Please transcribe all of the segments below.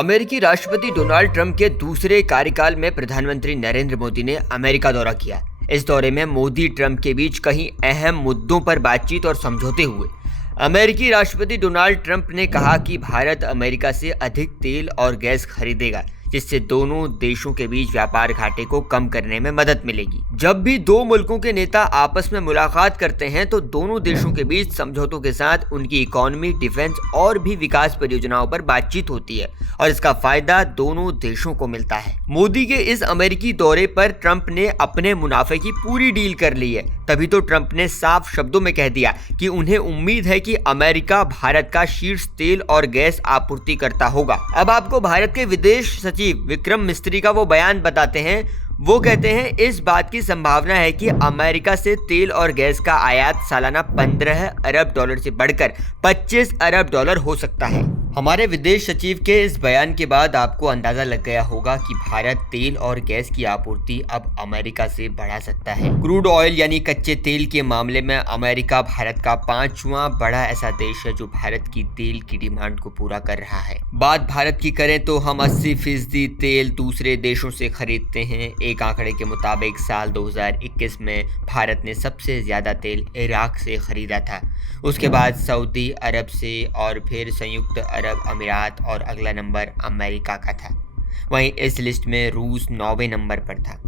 अमेरिकी राष्ट्रपति Donald Trump के दूसरे कार्यकाल में प्रधानमंत्री नरेंद्र मोदी ने अमेरिका दौरा किया। इस दौरे में मोदी ट्रंप के बीच कई अहम मुद्दों पर बातचीत और समझौते हुए। अमेरिकी राष्ट्रपति डोनाल्ड ट्रंप ने कहा कि भारत अमेरिका से अधिक तेल और गैस खरीदेगा, जिससे दोनों देशों के बीच व्यापार घाटे को कम करने में मदद मिलेगी। जब भी दो मुल्कों के नेता आपस में मुलाकात करते हैं तो दोनों देशों के बीच समझौतों के साथ उनकी इकोनॉमी, डिफेंस और भी विकास परियोजनाओं पर बातचीत होती है और इसका फायदा दोनों देशों को मिलता है। मोदी के इस अमेरिकी दौरे पर ट्रंप ने अपने मुनाफे की पूरी डील कर ली है। तभी तो ट्रंप ने साफ शब्दों में कह दिया कि उन्हें उम्मीद है कि अमेरिका भारत का शीर्ष तेल और गैस आपूर्तिकर्ता होगा। अब आपको भारत के विदेश सचिव विक्रम मिस्त्री का वो बयान बताते हैं। वो कहते हैं इस बात की संभावना है कि अमेरिका से तेल और गैस का आयात सालाना 15 अरब डॉलर से बढ़कर 25 अरब डॉलर हो सकता है। हमारे विदेश सचिव के इस बयान के बाद आपको अंदाजा लग गया होगा कि भारत तेल और गैस की आपूर्ति अब अमेरिका से बढ़ा सकता है। क्रूड ऑयल यानी कच्चे तेल के मामले में अमेरिका भारत का 5वां बड़ा ऐसा देश है जो भारत की तेल की डिमांड को पूरा कर रहा है। बात भारत की करें तो हम 80% तेल दूसरे देशों से खरीदते हैं। एक आंकड़े के मुताबिक साल 2021 में भारत ने सबसे ज्यादा तेल इराक से खरीदा था, उसके बाद सऊदी अरब से और फिर संयुक्त अरब अमीरात और अगला नंबर अमेरिका का था। वहीं इस लिस्ट में रूस 9वें नंबर पर था।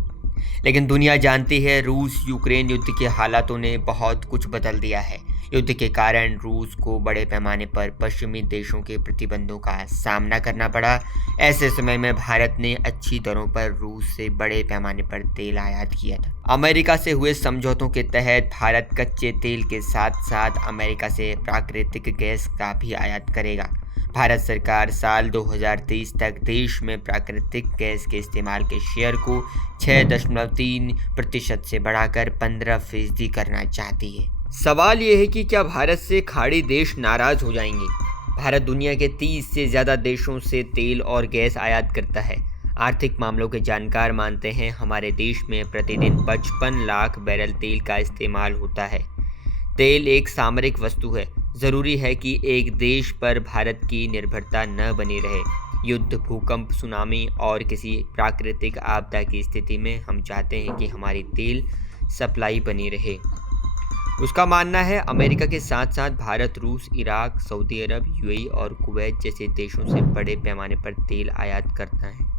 लेकिन दुनिया जानती है रूस यूक्रेन युद्ध के हालातों ने बहुत कुछ बदल दिया है। युद्ध के कारण रूस को बड़े पैमाने पर पश्चिमी देशों के प्रतिबंधों का सामना करना पड़ा। ऐसे समय में भारत ने अच्छी दरों पर रूस से बड़े पैमाने पर तेल आयात किया था। अमेरिका से हुए समझौतों के तहत भारत कच्चे तेल के साथ साथ अमेरिका से प्राकृतिक गैस का भी आयात करेगा। भारत सरकार साल 2023 तक देश में प्राकृतिक गैस के इस्तेमाल के शेयर को 6.3% से बढ़ाकर 15% करना चाहती है। सवाल यह है कि क्या भारत से खाड़ी देश नाराज हो जाएंगे? भारत दुनिया के 30 से ज़्यादा देशों से तेल और गैस आयात करता है। आर्थिक मामलों के जानकार मानते हैं हमारे देश में प्रतिदिन 55 लाख बैरल तेल का इस्तेमाल होता है। तेल एक सामरिक वस्तु है। ज़रूरी है कि एक देश पर भारत की निर्भरता न बनी रहे। युद्ध, भूकंप, सुनामी और किसी प्राकृतिक आपदा की स्थिति में हम चाहते हैं कि हमारी तेल सप्लाई बनी रहे। उसका मानना है अमेरिका के साथ साथ भारत रूस, इराक, सऊदी अरब, यूएई और कुवैत जैसे देशों से बड़े पैमाने पर तेल आयात करता है।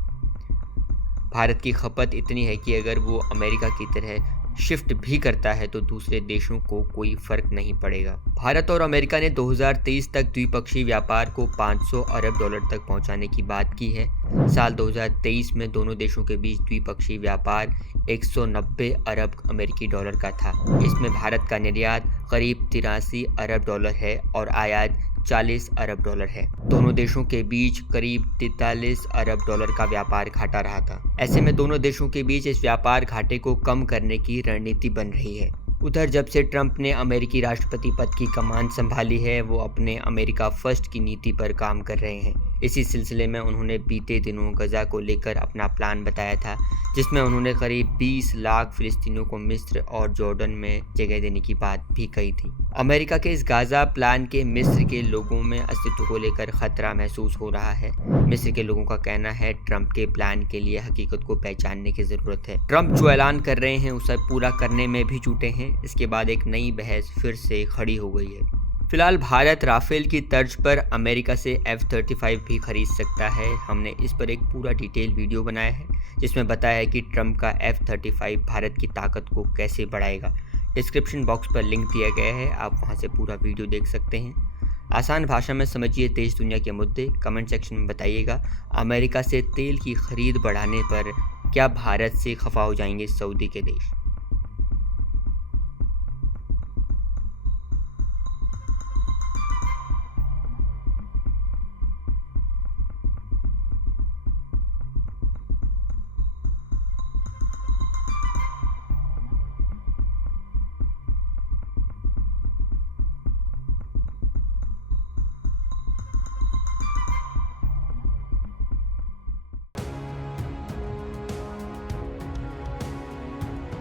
भारत की खपत इतनी है कि अगर वो अमेरिका की तरह शिफ्ट भी करता है तो दूसरे देशों को कोई फर्क नहीं पड़ेगा। भारत और अमेरिका ने 2023 तक द्विपक्षीय व्यापार को 500 अरब डॉलर तक पहुंचाने की बात की है। साल 2023 में दोनों देशों के बीच द्विपक्षीय व्यापार 190 अरब अमेरिकी डॉलर का था। इसमें भारत का निर्यात करीब 83 अरब डॉलर है और आयात 40 अरब डॉलर है। दोनों देशों के बीच करीब 43 अरब डॉलर का व्यापार घाटा रहा था। ऐसे में दोनों देशों के बीच इस व्यापार घाटे को कम करने की रणनीति बन रही है। उधर जब से ट्रंप ने अमेरिकी राष्ट्रपति पद की कमान संभाली है, वो अपने अमेरिका फर्स्ट की नीति पर काम कर रहे हैं। इसी सिलसिले में उन्होंने बीते दिनों गजा को लेकर अपना प्लान बताया था, जिसमें उन्होंने करीब 20 लाख फिलिस्तीनियों को मिस्र और जॉर्डन में जगह देने की बात भी कही थी। अमेरिका के इस गाजा प्लान के मिस्र के लोगों में अस्तित्व को लेकर खतरा महसूस हो रहा है। मिस्र के लोगों का कहना है ट्रंप के प्लान के लिए हकीकत को पहचानने की जरूरत है। ट्रंप जो ऐलान कर रहे हैं उसे पूरा करने में भी जुटे हैं। इसके बाद एक नई बहस फिर से खड़ी हो गई है। फिलहाल भारत राफेल की तर्ज पर अमेरिका से F-35 भी खरीद सकता है। हमने इस पर एक पूरा डिटेल वीडियो बनाया है जिसमें बताया है कि ट्रंप का F-35 भारत की ताकत को कैसे बढ़ाएगा। डिस्क्रिप्शन बॉक्स पर लिंक दिया गया है, आप वहां से पूरा वीडियो देख सकते हैं। आसान भाषा में समझिए देश दुनिया के मुद्दे। कमेंट सेक्शन में बताइएगा अमेरिका से तेल की खरीद बढ़ाने पर क्या भारत से खफा हो जाएंगे सऊदी के देश।